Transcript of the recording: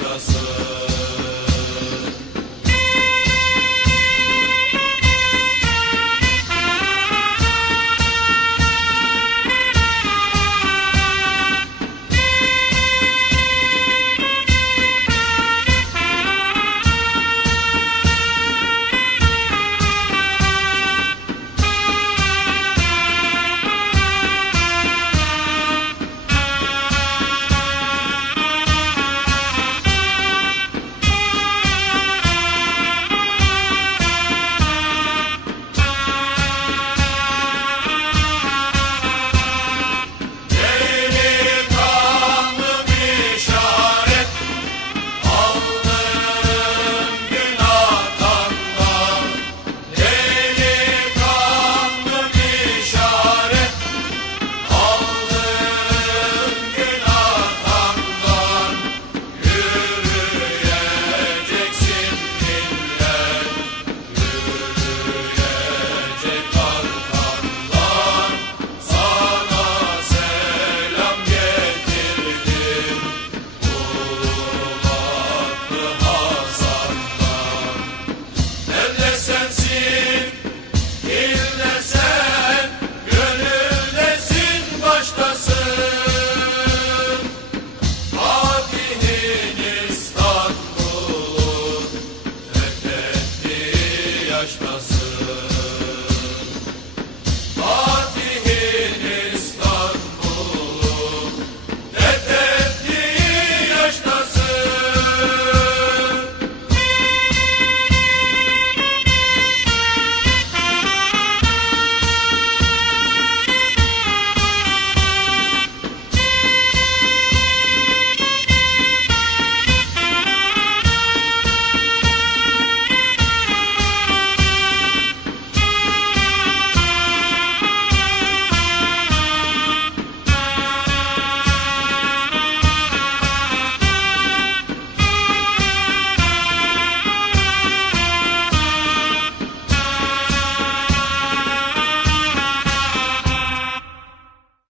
Christos. Şaşmasın